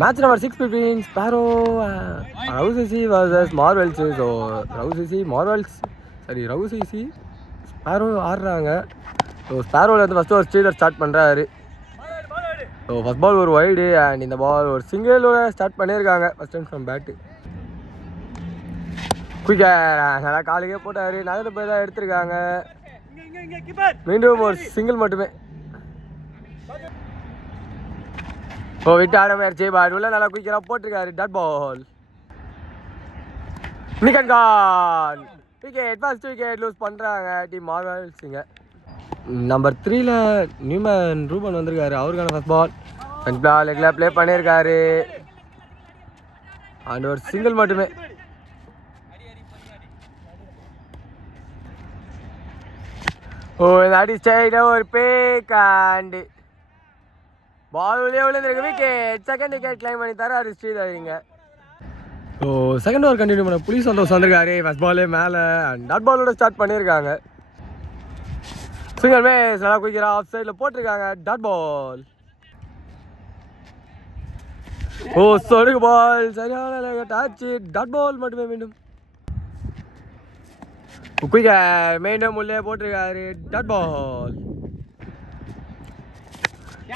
Match number 6 between Sparrow ரவுசிசி vs Marvels. So ரவுசிசி Sparrow ஆடுறாங்க. ஸோ ஸ்பாரோவில் வந்து ஃபஸ்ட்டு ஒரு ஸ்ட்ரீடர் ஸ்டார்ட் பண்ணுறாரு. ஸோ ஃபஸ்ட் பால் ஒரு வைடு அண்ட் இந்த பால் ஒரு சிங்கிளோட ஸ்டார்ட் பண்ணியிருக்காங்க first time from bat. Quicker நல்லா காலுக்கே போட்டார். நகர்ந்து போய் தான் எடுத்திருக்காங்க. மீண்டும் ஒரு சிங்கிள் மட்டுமே. ஓ விட்டு ஆட முயற்சி பால் உள்ள நல்லா குயிக்கராக போட்டிருக்காரு. Dot ball. நிக்கன் கான் விக்கெட். ஃபர்ஸ்ட் விக்கெட் லூஸ் பண்ணுறாங்க டீம் மார்வெல்ஸுங்க. நம்பர் 3ல நியூமன் ரூபன் வந்திருக்காரு. அவருக்கான ஃபர்ஸ்ட் பால் ஃபர்ஸ்ட் பால் லெக்கில் ப்ளே பண்ணியிருக்காரு. அண்ட் ஒரு சிங்கிள் மட்டுமே. ஓ இந்த அடி ஸ்ட்ரைட்டாக ஒரு பேக் அண்டு பால் உள்ளே விழுந்துருக்கு. விக்கெட். செகண்ட் விக்கெட் கிளைம் பண்ணி தராரு ஸ்ரீதரிங்க. ஸோ செகண்ட் ஓவர் கண்டினியூ பண்ண புலி சந்தோஷம் வந்திருக்காரு. ஃபர்ஸ்ட் பாலே மேலே அண்ட் டாட் பாலோட ஸ்டார்ட் பண்ணியிருக்காங்க. சிங்கிள் மேஸ் நல்லா குயிக்கிறா ஆஃப் சைடில் போட்டிருக்காங்க. Dot ball. ஓ சொடுக்கு பால் சரியான டாச்சு. டாட் பால் மட்டுமே. மீண்டும் குயிக்கர் மீண்டும் உள்ளே போட்டிருக்காரு. Dot ball.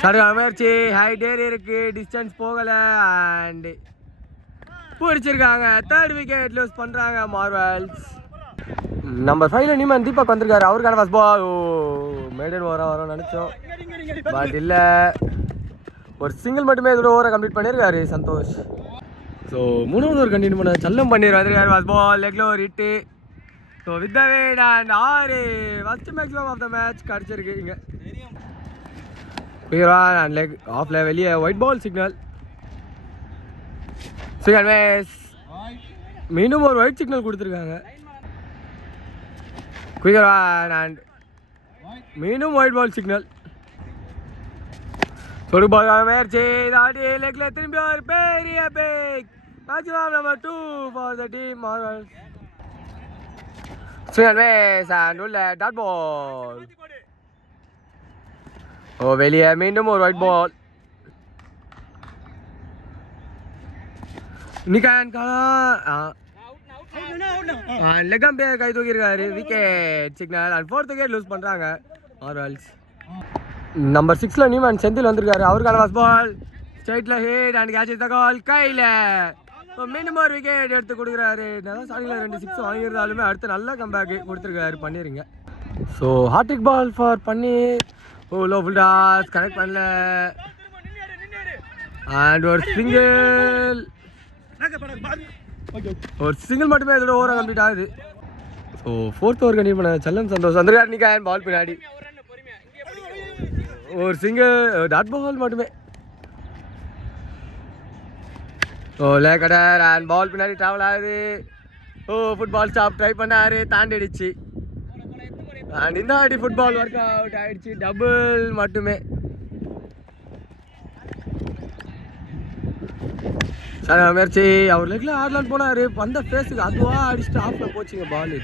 சரியான முயற்சி. ஹைட் ஏறி இருக்கு. டிஸ்டன்ஸ் போகலை அண்ட் பிடிச்சிருக்காங்க. தேர்ட் விக்கெட் லூஸ் பண்ணுறாங்க மார்வெல்ஸ். நம்பர் 5ல நியூமன் தீபக் வந்திருக்காரு. அவருக்கான ஃபர்ஸ்ட் பால். ஓ மேடன் வரோம் நினச்சோம் பட் இல்லை. ஒரு சிங்கிள் மட்டுமே இதோட ஓவரை கம்ப்ளீட் பண்ணியிருக்காரு சந்தோஷ். ஸோ 3வது ஓவர் கண்டினியூ பண்ண சல்லம் பண்ணிடு வந்திருக்காரு. ஃபர்ஸ்ட் பால் லெக்கில் ஒரு hit. So with the wade and 6 first maximum of the match கிடச்சிருக்கு இங்கே. அண்ட் லெக் ஆஃப்ல வெளியே wide ball signal. Second match மீண்டும் ஒரு ஒயிட் சிக்னல் கொடுத்துருக்காங்க. குயிக்கர் அண்ட் மீண்டும் ஒயிட் பால் சிக்னல். ஒரு பால் முயற்சி தாண்டி லெக்ல திரும்பி ஒரு பெரிய back. Maximum number 2 for the team Marvels. Second match and உள்ள டாட் பால். ஓ வெளியே மீண்டும் ஒரு ஒயிட் பால். நிக்கான் லெக் அம்பையர் கை தூக்கியிருக்காரு. Wicket signal and 4th wicket loose பண்ணுறாங்க மார்வெல்ஸ். நம்பர் 6ல நியூமன் செந்தில் வந்திருக்காரு. அவருக்கான ஃபர்ஸ்ட் பால் ஸ்ட்ரைட்டில் ஹிட் அண்ட் கேட்ச் த கால் கையில். மீண்டும் ஒரு விக்கெட் எடுத்து கொடுக்குறாரு. நல்லா ஸ்டார்டிங்கில் 2 6 வாங்கியிருந்தாலுமே அடுத்து நல்ல கம்பேக் கொடுத்துருக்காரு பண்ணிடுங்க. ஸோ ஹார்டிக் பால் ஃபார் பண்ணி. ஓ லோ ஃபுல் டாஸ் கனெக்ட் பண்ணல அண்ட் ஒரு சிங்கிள் மட்டுமே இதோட ஓவராக கம்ப்ளீட் ஆகுது. ஸோ 4th ஓவர் கண்டிப்பாக பண்ண செல்லம் சந்தோஷம் வந்துருக்காரு. நிக்கான் பால் பின்னாடி ஒரு சிங்கிள் டாட் பால் மட்டுமே. ஓ லேக்கடர் அண்ட் பால் பின்னாடி ட்ராவல் ஆகுது. ஓ ஃபுட்பால் ஸ்டாப் ட்ரை பண்ணாரு. தாண்டிடுச்சு அண்ட் இந்த ஆடி ஃபுட்பால் ஒர்க் அவுட் ஆகிடுச்சு. டபுள் மட்டுமே. சரி முயற்சி. அவர் லெக்கில் ஆடலான்னு போனார். வந்த ஃபேஸுக்கு அதுவாக அடிச்சுட்டு ஆஃபில் போச்சுங்க பால்.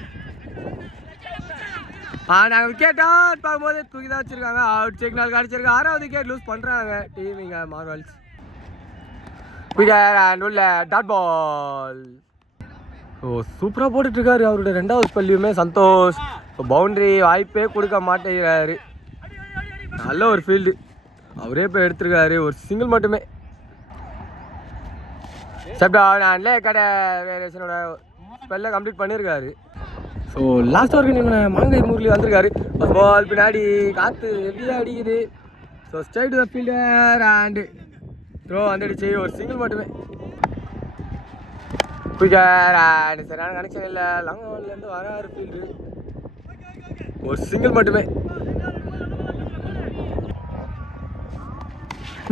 நாங்கள் விக்கெட்டா பார்க்கும்போது தூக்கி தான் வச்சுருக்காங்க. அவுட் சிக்னல் கிடச்சிருக்காங்க. 6வது விக்கெட் லூஸ் பண்ணுறாங்க டீம் இங்கே மார்வெல்ஸ். விக்கெட் அண்ட் உள்ள டாட் பால். ஓ சூப்பராக போட்டுட்ருக்காரு. அவரோட 2வது ஸ்பெல்லையுமே சந்தோஷ். பவுண்ட்ரி வாய்ப்பே கொடுக்க மாட்டேங்கிறாரு. நல்ல ஒரு ஃபீல்டு அவரே போய் எடுத்திருக்காரு. ஒரு சிங்கிள் மட்டுமே. சப்டான்லே கடை வேரியேஷனோட ஸ்பெல்லை கம்ப்ளீட் பண்ணியிருக்காரு. ஸோ லாஸ்ட் வரைக்கும் நீங்கள் மாங்கை முரளி வந்திருக்காரு. ஒரு பால் பின்னாடி காற்று எப்படியா அடிக்குது. So straight the fielder and throw வந்துடுச்சு. ஒரு சிங்கிள் மட்டுமே. குயிக்கர் அண்ட் சரியான கனெக்ஷன் இல்லை. லாங் ஆன்லேருந்து வராரு ஃபீல்டு. ஒரு சிங்கிள் மட்டுமே.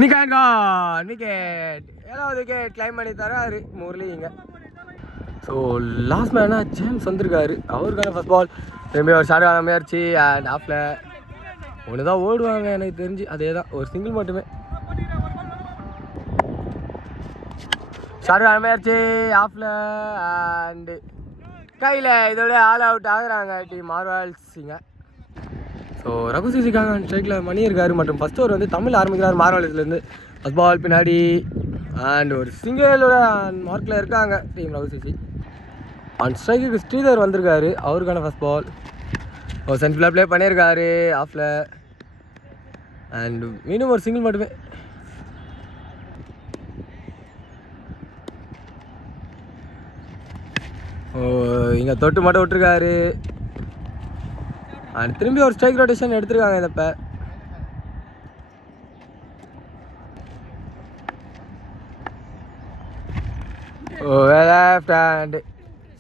நிக்கான் கான் விக்கெட். 7வது விக்கெட் கிளைம் பண்ணி தராரு முரளி இங்கே. ஸோ லாஸ்ட் மேனாக ஜேம்ஸ் வந்திருக்காரு. அவருக்கான ஃபர்ஸ்ட் பால் திரும்பி ஒரு ஷார்ட்டான முயற்சி அண்ட் ஆஃபில் ஒன்று தான் ஓடுவாங்க எனக்கு தெரிஞ்சு. அதே தான் ஒரு சிங்கிள் மட்டுமே. ஷார்ட்டான முயற்சி ஆஃபில் அண்டு கையில். இதோட ஆல் அவுட் ஆகுறாங்க டீம் மார்வெல்ஸுங்க. ஸோ ரகுசிசிக்காக ஸ்ட்ரைக்கில் மணி இருக்காரு. மற்றும் ஃபஸ்ட் ஓவர் வந்து தமிழ் ஆரம்பிக்கிறார் மார்வெல்ஸ்லேருந்து. ஃபஸ்ட் பால் பின்னாடி அண்ட் ஒரு சிங்கிளோட மார்க்கில் இருக்காங்க டீம் ரவுசிசி. ஆன் ஸ்ட்ரைக்கு ஸ்ரீதர் வந்திருக்காரு, அவருக்கான ஃபர்ஸ்ட் பால். ஒரு சென்டரில் ப்ளே பண்ணியிருக்காரு ஆஃபில். அண்ட் மீண்டும் ஒரு சிங்கிள் மட்டுமே. இங்கே தொட்டு மட்டும் விட்டுருக்காரு. அண்ட் திரும்பி ஒரு ஸ்ட்ரைக் ரொட்டேஷன் எடுத்துருக்காங்க இதப்போ. லெஃப்ட் ஹேண்டு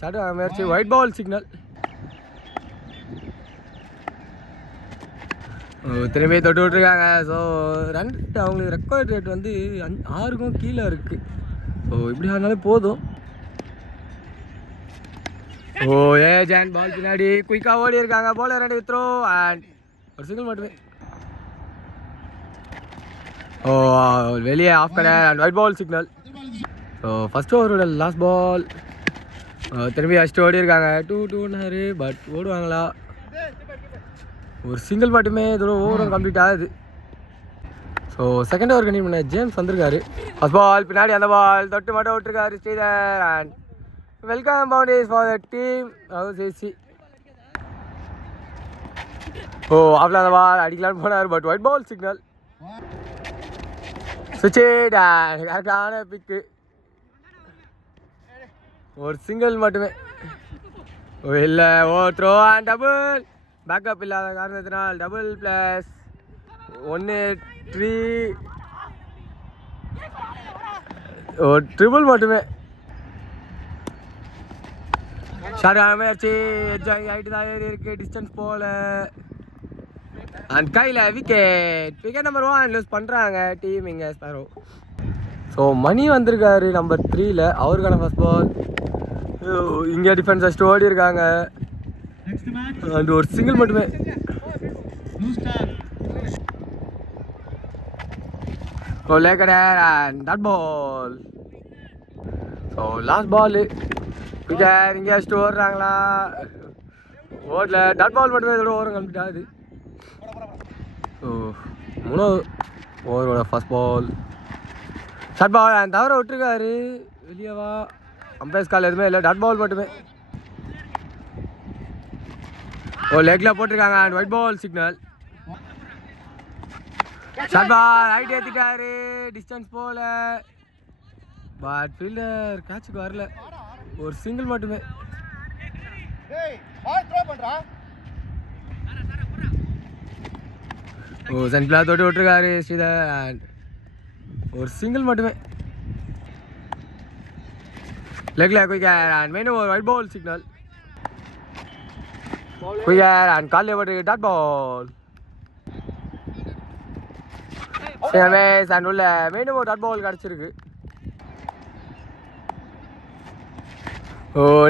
ஷாட் வாங்க முயற்சி, ஒயிட் பால் சிக்னல். திரும்பி தொட்டு விட்டுருக்காங்க. ஸோ ரன் அவங்களுக்கு ரெக்கார்ட் ரேட் வந்து 6க்கும் கீழே இருக்குது. ஸோ இப்படி ஆனாலே போதும். ஜான் பால் பின்னாடி குயிக்காக ஓடி இருக்காங்க. பாலர் 2 த்ரோ அண்ட் ஒரு சிங்கிள் மட்டுமே. வெளியே ஆஃப் கடை and wide ball signal. So first ஓவரோட லாஸ்ட் பால். திரும்பி அடிச்சுட்டு ஓடி இருக்காங்க. 2-2 பட் ஓடுவாங்களா? ஒரு சிங்கிள் மட்டுமே இதோட ஓவரும் கம்ப்ளீட் ஆகுது. ஸோ செகண்ட் ஓவர் கண்டினியூ பண்ண ஜேம்ஸ் வந்திருக்காரு. ஃபஸ்ட் பால் பின்னாடி அந்த பால் தொட்டு மட்டும் விட்டுருக்காரு Sridhar. And welcome boundaries for the team ரவுசிசி. ஆஃப்ல அந்த பால் அடிக்கலான்னு போனார் பட் ஒயிட் பால் சிக்னல். சுவிட்ச் கரெக்டான பிக்கு. ஒரு சிங்கிள் மட்டுமே. இல்லை த்ரோ அண்ட் டபுள். பேக்கப் இல்லாத காரணத்தினால் டபுள் ப்ளஸ் 1-3. ஒரு ட்ரிபிள் மட்டுமே. ஷார்ட் முயற்சி எட்ஜாகி ஆகிட்டு தான் ஏறி இருக்குது, டிஸ்டன்ஸ் போகல. அண்ட் கையில் விக்கெட் நம்பர் 1 லூஸ் பண்ணுறாங்க டீம் இங்கே ஸ்பேரோ. ஸோ மணி வந்திருக்காரு நம்பர் 3ல், அவருக்கான ஃபர்ஸ்ட் பால். இங்கே டிஃபென்ஸ் அடிச்சுட்டு ஓடி இருக்காங்க. அண்ட் ஒரு சிங்கிள் மட்டுமே. Dot ball. So last ball wicket. இங்கே அடிச்சுட்டு ஓடுறாங்களா? ஓடல. டாட் பால் மட்டுமே இதோட ஓவரும் கம்ப்ளீட் ஆகுது. ஸோ 3வது ஓவரோட ஃபர்ஸ்ட் பால். ஷார்ட் பால் தவிர விட்டுருக்காரு. வெளியவா? அம்பையர்ஸ் கால் எதுவுமே இல்லை, டாட் பால் மட்டுமே. லெக்கில் போட்டிருக்காங்க and wide ball signal. Short ball right ஏற்றிட்டாரு, டிஸ்டன்ஸ் போகல பட் ஃபீல்டர் கேட்சுக்கு வரல. ஒரு சிங்கிள் மட்டுமே. சென்ட்ரில் தொட்டு விட்டுருக்காரு ஸ்ரீதர் அண்ட் ஒரு சிங்கிள் மட்டுமே. லெக்கில் குயிக்கர் அண்ட் மெயினும் ஒரு wide ball signal. Quicker and காலில் போட்டு டாட் பால். ரமேஷ் அண்ட் உள்ள மெயினும் ஒரு டாட் பால் கிடச்சிருக்கு.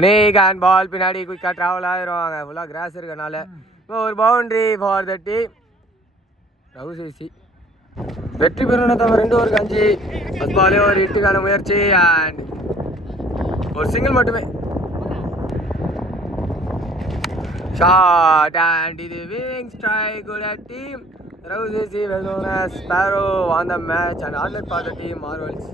நீகான் பால் பின்னாடி குயிக்காக ட்ராவல் ஆகிடுவாங்க. ஃபுல்லாக கிராஸ் இருக்கனால ஒரு பவுண்ட்ரி ஃபார் த டீம் ரவுசிசி. வெற்றி பெறணும் தவிர 2 ஓவருக்கு 5. ஃபர்ஸ்ட் பாலே ஒரு ஹிட்டுக்கான முயற்சி அண்ட் ஒரு சிங்கிள் மட்டுமே. ஷாட் அண்ட் இது வினிங் ஸ்ட்ரைக் ஓட team ரவுசிசி well known as Sparrow won the match and hard luck for the team Marvels.